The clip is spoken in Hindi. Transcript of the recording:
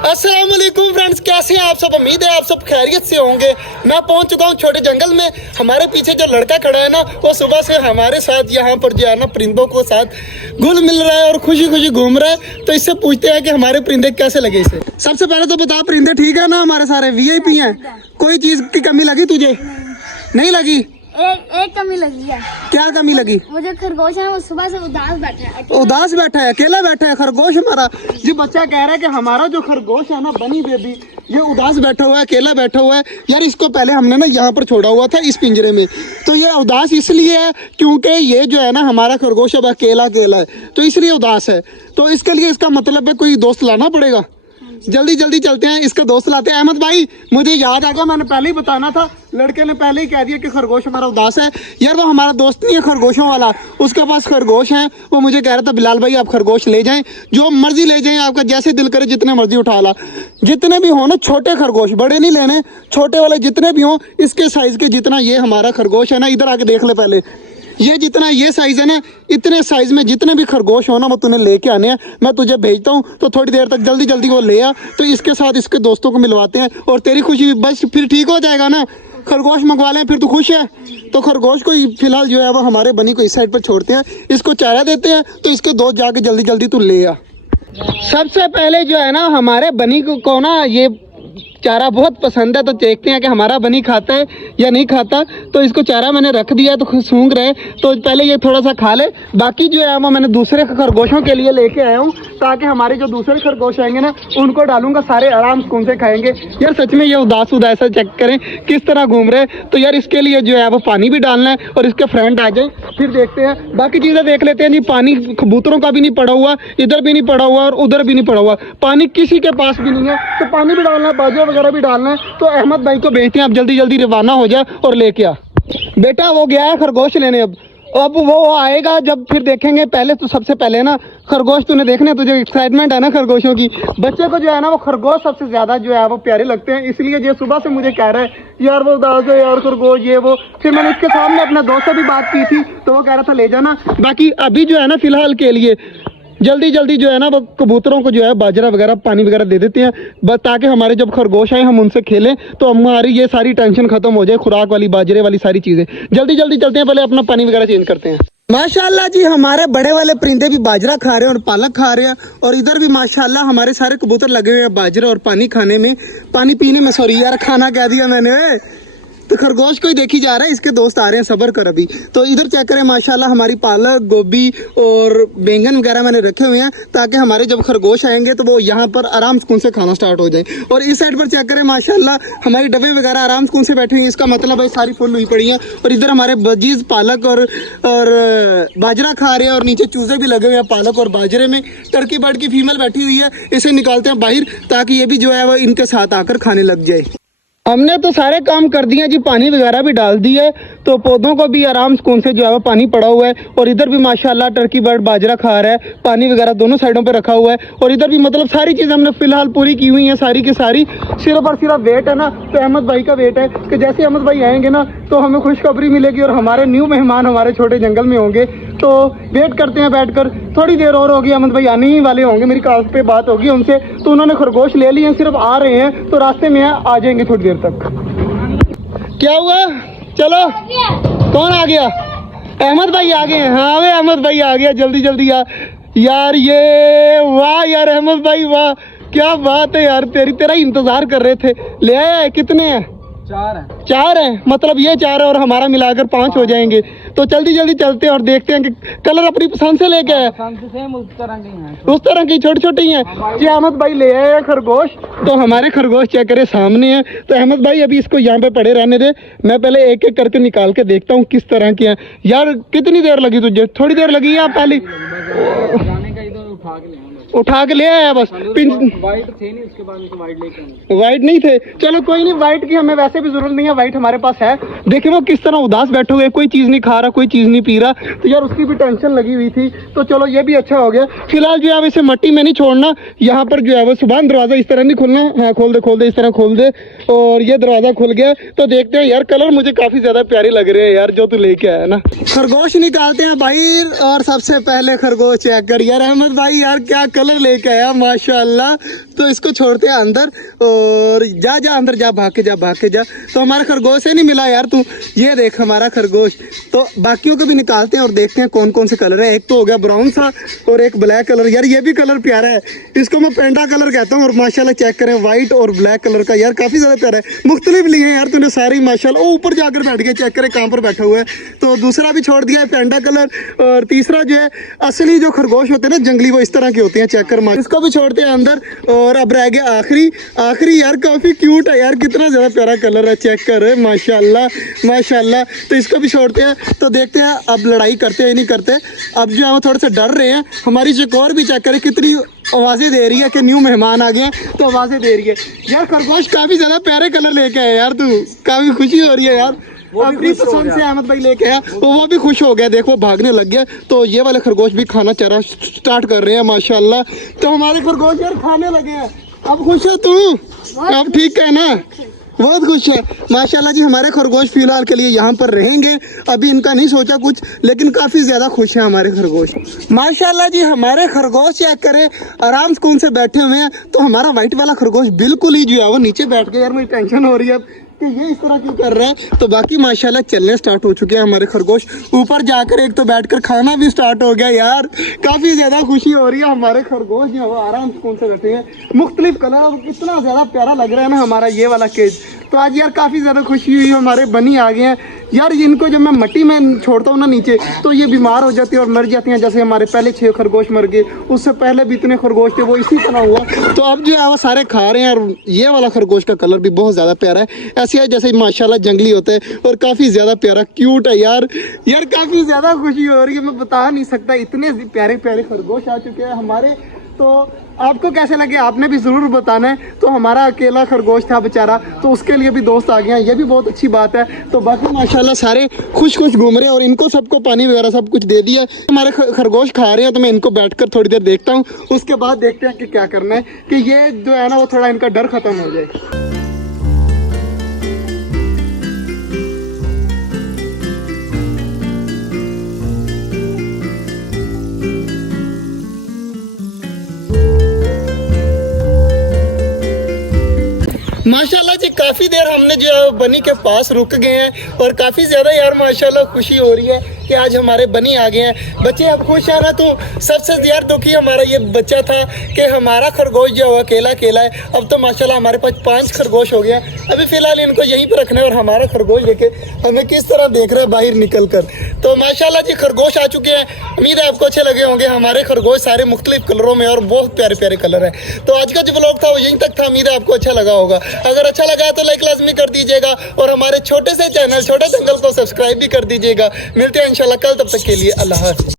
अस्सलाम वालेकुम फ्रेंड्स, कैसे हैं आप सब। उम्मीद है आप सब खैरियत से होंगे। मैं पहुंच चुका हूं छोटे जंगल में। हमारे पीछे जो लड़का खड़ा है ना, वो सुबह से हमारे साथ यहाँ पर जो है ना परिंदों को साथ घुल मिल रहा है और खुशी खुशी घूम रहा है। तो इससे पूछते हैं कि हमारे परिंदे कैसे लगे इसे। सबसे पहले तो बता, परिंदे ठीक है ना, हमारे सारे वीआईपी हैं। कोई चीज की कमी लगी तुझे? नहीं लगी? एक कमी लगी है। क्या कमी लगी? वो जो खरगोश है वो सुबह से उदास बैठा है। उदास बैठा है, अकेला बैठा है खरगोश हमारा। जी बच्चा कह रहा है कि हमारा जो खरगोश है ना, बनी बेबी, ये उदास बैठा हुआ है, अकेला बैठा हुआ है। यार इसको पहले हमने ना यहाँ पर छोड़ा हुआ था इस पिंजरे में। तो ये उदास इसलिए है क्योंकि ये जो है ना हमारा खरगोश अब अकेला अकेला है, तो इसलिए उदास है। तो इसके लिए इसका मतलब है कोई दोस्त लाना पड़ेगा। जल्दी जल्दी चलते हैं, इसका दोस्त लाते हैं। अहमद भाई, मुझे याद आ गया, मैंने पहले ही बताना था। लड़के ने पहले ही कह दिया कि खरगोश हमारा उदास है। यार वो हमारा दोस्त नहीं है खरगोशों वाला, उसके पास खरगोश है। वो मुझे कह रहा था बिलाल भाई आप खरगोश ले जाएं, जो मर्जी ले जाएं, आपका जैसे दिल करे जितने मर्जी उठा ला। जितने भी हो ना छोटे खरगोश, बड़े नहीं लेने, छोटे वाले जितने भी हो, इसके साइज के जितना ये हमारा खरगोश है ना, इधर आके देख ले पहले, ये जितना ये साइज है ना, इतने साइज में जितने भी खरगोश हो ना वो तूने लेके आने हैं। मैं तुझे भेजता हूँ, तो थोड़ी देर तक जल्दी जल्दी वो ले आ। तो इसके साथ इसके दोस्तों को मिलवाते हैं और तेरी खुशी बस फिर ठीक हो जाएगा ना। खरगोश मंगवा लें, फिर तू खुश है। तो खरगोश को फिलहाल जो है वो हमारे बनी को इस साइड पर छोड़ते हैं, इसको चारा देते हैं। तो इसके दोस्त जाके जल्दी जल्दी तू ले आ। सबसे पहले जो है ना हमारे बनी को ना ये चारा बहुत पसंद है। तो देखते हैं कि हमारा बनी खाता है या नहीं खाता। तो इसको चारा मैंने रख दिया, तो खुद सूंघ रहे, तो पहले ये थोड़ा सा खा ले। बाकी जो है वो मैंने दूसरे खरगोशों के लिए लेके आया हूँ, ताकि हमारे जो दूसरे खरगोश आएंगे ना उनको डालूंगा, सारे आराम सुकून से खाएंगे। यार सच में ये उदास चेक करें किस तरह घूम रहे। तो यार इसके लिए जो है वो पानी भी डालना है और इसके फ्रेंड आ जाए, फिर देखते हैं बाकी चीज़ें देख लेते हैं जी। पानी कबूतरों का भी नहीं पड़ा हुआ, इधर भी नहीं पड़ा हुआ और उधर भी नहीं पड़ा हुआ, पानी किसी के पास भी नहीं है। तो पानी भी डालना है, बाजरा वगैरह भी डालना है। तो अहमद भाई को भेजते हैं, आप जल्दी जल्दी रवाना हो जाए और लेके आ। बेटा वो गया है खरगोश लेने, अब वो आएगा जब फिर देखेंगे। पहले तो सबसे पहले ना खरगोश तूने देखने, तुझे एक्साइटमेंट है ना खरगोशों की। बच्चे को जो है ना वो खरगोश सबसे ज्यादा जो है वो प्यारे लगते हैं, इसलिए ये सुबह से मुझे कह रहा है यार वो उदास है यार खरगोश ये वो। फिर मैंने इसके सामने अपने दोस्त से भी बात की थी, तो वो कह रहा था ले जाना। बाकी अभी जो है ना फिलहाल के लिए जल्दी जल्दी जो है ना वो कबूतरों को जो है बाजरा वगैरह पानी वगैरह दे देते हैं, बस ताकि हमारे जब खरगोश आए हम उनसे खेलें, तो हमारी ये सारी टेंशन खत्म हो जाए, खुराक वाली बाजरे वाली सारी चीज़ें। जल्दी जल्दी चलते हैं, पहले अपना पानी वगैरह चेंज करते हैं। माशाल्लाह जी, हमारे बड़े वाले परिंदे भी बाजरा खा रहे हैं और पालक खा रहे हैं, और इधर भी माशाल्लाह हमारे सारे कबूतर लगे हुए हैं बाजरा और पानी खाने में, पानी पीने में, सॉरी यार खाना कह दिया मैंने। तो खरगोश को ही देखी जा रहा है, इसके दोस्त आ रहे हैं, सब्र कर अभी। तो इधर चेक करें माशाल्लाह हमारी पालक, गोभी और बैंगन वगैरह मैंने रखे हुए हैं, ताकि हमारे जब खरगोश आएंगे तो वो यहाँ पर आराम सुकून से खाना स्टार्ट हो जाए। और इस साइड पर चेक करें माशाल्लाह हमारी डब्बे वगैरह आराम सुकून से बैठी हुई हैं, इसका मतलब है सारी फुल हुई पड़ी हैं। और इधर हमारे बजीज पालक और बाजरा खा रहे हैं, और नीचे चूजे भी लगे हुए हैं पालक और बाजरे में। टर्की बर्ड की फीमेल बैठी हुई है, इसे निकालते हैं बाहर, ताकि ये भी जो है वो इनके साथ आकर खाने लग जाए। हमने तो सारे काम कर दिए जी, पानी वगैरह भी डाल दी है, तो पौधों को भी आराम सुकून से जो है वो पानी पड़ा हुआ है। और इधर भी माशाल्लाह टर्की बर्ड बाजरा खा रहा है, पानी वगैरह दोनों साइडों पे रखा हुआ है। और इधर भी मतलब सारी चीज़ हमने फिलहाल पूरी की हुई हैं, सारी की सारी। सिर्फ और सिर्फ वेट है ना, तो अहमद भाई का वेट है कि जैसे अहमद भाई आएंगे ना तो हमें खुशखबरी मिलेगी और हमारे न्यू मेहमान हमारे छोटे जंगल में होंगे। तो वेट करते हैं बैठ कर, थोड़ी देर और होगी, अहमद भाई आने ही वाले होंगे, मेरी कॉल पे बात होगी उनसे। तो उन्होंने खरगोश ले लिए हैं, सिर्फ आ रहे हैं, तो रास्ते में आ जाएंगे थोड़ी देर तक। क्या हुआ? चलो, कौन आ गया? अहमद भाई आ गए हैं। हाँ वे अहमद भाई आ गया, जल्दी जल्दी आ यार। ये वाह यार अहमद भाई वाह, क्या बात है यार, तेरा इंतजार कर रहे थे। ले आया है? कितने हैं? चार हैं, मतलब ये 4 और हमारा मिलाकर 5 हो जाएंगे। तो जल्दी जल्दी चलते हैं और देखते हैं कि कलर अपनी पसंद से लेके आए, उस तरह की छोटी छोटी हैं जी। अहमद भाई ले आए हैं खरगोश, तो हमारे खरगोश चेक करे सामने हैं। तो अहमद भाई अभी इसको यहाँ पे पड़े रहने दे, मैं पहले एक एक करके निकाल के देखता हूँ किस तरह के हैं। यार कितनी देर लगी तुझे? थोड़ी देर लगी है पहले उठा के ले आया बस। वाइट थे नहीं, उसके बाद वाइट नहीं थे। चलो कोई नहीं, वाइट की हमें वैसे भी जरूरत नहीं है, वाइट हमारे पास है। देखिए वो किस तरह उदास बैठे हुए, कोई चीज़ नहीं खा रहा, कोई चीज़ नहीं पी रहा। तो यार उसकी भी टेंशन लगी हुई थी, तो चलो ये भी अच्छा हो गया। फिलहाल जो है इसे मट्टी में नहीं छोड़ना, यहाँ पर जो है वो सुबह दरवाज़ा इस तरह नहीं खोलना। हाँ खोल दे, इस तरह खोल दे। और ये दरवाज़ा खुल गया, तो देखते हैं यार। कलर मुझे काफ़ी ज़्यादा प्यारे लग रहे हैं यार जो तू लेके आया ना। खरगोश निकालते हैं बाहर, और सबसे पहले खरगोश चेक कर यार अहमद भाई, यार क्या कलर लेके आया माशाल्लाह। तो इसको छोड़ते हैं अंदर और जा जा अंदर जा, भाग के जा। तो हमारा खरगोश है नहीं मिला यार तू, ये देख हमारा खरगोश। तो बाकियों को भी निकालते हैं और देखते हैं कौन कौन से कलर है। एक तो हो गया ब्राउन सा और एक ब्लैक कलर। यार ये भी कलर प्यारा है, इसको मैं पेंटा कलर कहता हूँ। और माशाल्लाह चेक करें व्हाइट और ब्लैक कलर का, यार काफ़ी ज़्यादा प्यारा है। मुख्तलिफ लिए हैं यार तूने सारे ही माशाल्लाह। ओ ऊपर जाकर बैठ गया, चेक करें कहाँ पर बैठा हुआ है। तो दूसरा भी छोड़ दिया है पेंटा कलर। और तीसरा जो है असली जो खरगोश होते हैं ना जंगली, वो इस तरह के होते हैं, चेक कर। इसको भी छोड़ते हैं अंदर। और अब रह गया आखिरी यार काफ़ी क्यूट है यार, कितना ज़्यादा प्यारा कलर है, चेक कर माशाल्लाह। तो इसको भी छोड़ते हैं। तो देखते हैं अब लड़ाई करते हैं नहीं करते। अब जो है वो थोड़े से डर रहे हैं। हमारी चकोर भी चेक करें कितनी आवाज़ें दे रही है कि न्यू मेहमान आ गए हैं, तो आवाज़ें दे रही है। यार खरगोश काफ़ी ज़्यादा प्यारे कलर लेके आए यार, तू काफ़ी खुशी हो रही है यार। अपनी पसंद से अहमद भाई लेके आया, वो भी खुश हो गया, देखो भागने लग गया। तो ये वाले खरगोश भी खाना चारा स्टार्ट कर रहे हैं माशाल्लाह। तो हमारे खरगोश यार खाने लगे हैं। अब खुश है तू? अब ठीक है ना? बहुत खुश है माशाल्लाह जी। हमारे खरगोश फिलहाल के लिए यहाँ पर रहेंगे, अभी इनका नहीं सोचा कुछ, लेकिन काफ़ी ज़्यादा खुश है हमारे खरगोश माशाल्लाह जी। हमारे खरगोश चेक करें आराम सुकून से बैठे हुए हैं। तो हमारा वाइट वाला खरगोश बिल्कुल ही जो है वो नीचे बैठ गया। यार मुझे टेंशन हो रही है कि ये इस तरह क्यों कर रहा है। तो बाकी माशाल्लाह चलने स्टार्ट हो चुके हैं हमारे खरगोश। ऊपर जाकर एक तो बैठकर खाना भी स्टार्ट हो गया यार, काफ़ी ज़्यादा खुशी हो रही है। हमारे खरगोश जो है वो आराम सुकून से बैठे हैं, मुख्तलिफ कलर, और कितना ज़्यादा प्यारा लग रहा है ना हमारा ये वाला केज। तो आज यार काफ़ी ज़्यादा खुशी हुई, हमारे बनी आ गए हैं यार। इनको जब मैं मिट्टी में छोड़ता हूँ ना नीचे, तो ये बीमार हो जाती है और मर जाती हैं। जैसे हमारे पहले 6 खरगोश मर गए, उससे पहले भी इतने खरगोश थे, वो इसी तरह हुआ। तो अब जो है वो सारे खा रहे हैं। और ये वाला खरगोश का कलर भी बहुत ज़्यादा प्यारा है, ऐसे है जैसे माशाल्लाह जंगली होते हैं, और काफ़ी ज़्यादा प्यारा क्यूट है यार। काफ़ी ज़्यादा खुशी हो रही है, मैं बता नहीं सकता, इतने प्यारे प्यारे खरगोश आ चुके हैं हमारे। तो आपको कैसे लगे आपने भी ज़रूर बताना है। तो हमारा अकेला खरगोश था बेचारा, तो उसके लिए भी दोस्त आ गए हैं, ये भी बहुत अच्छी बात है। तो बाकी माशाल्लाह सारे खुश घूम रहे हैं, और इनको सबको पानी वगैरह सब कुछ दे दिया। हमारे खरगोश खा रहे हैं, तो मैं इनको बैठकर थोड़ी देर देखता हूँ, उसके बाद देखते हैं कि क्या करना है, कि ये जो है ना वो थोड़ा इनका डर ख़त्म हो जाए। माशाल्लाह जी काफ़ी देर हमने जो है बनी के पास रुक गए हैं, और काफ़ी ज़्यादा यार माशाल्लाह खुशी हो रही है कि आज हमारे बनी आ गए हैं। बच्चे अब खुश है ना। तो सबसे यार दुखी हमारा ये बच्चा था कि हमारा खरगोश जो है अकेला है। अब तो माशाल्लाह हमारे पास 5 खरगोश हो गया। अभी फ़िलहाल इनको यहीं पर रखना है, और हमारा खरगोश लेके हमें किस तरह देख रहा है बाहर निकल कर। तो माशाल्लाह जी खरगोश आ चुके हैं, उम्मीद है आपको अच्छे लगे होंगे। हमारे खरगोश सारे मुख्तलिफ कलरों में और बहुत प्यारे प्यारे कलर हैं। तो आज का जो व्लॉग था वो यहीं तक था, उम्मीद है आपको अच्छा लगा होगा। अगर अच्छा लगा है तो लाइक लाजमी कर दीजिएगा, और हमारे छोटे से चैनल छोटा जंगल को सब्सक्राइब भी कर दीजिएगा। मिलते हैं इंशाल्लाह कल, तब तक के लिए अल्लाह हाफ़िज़।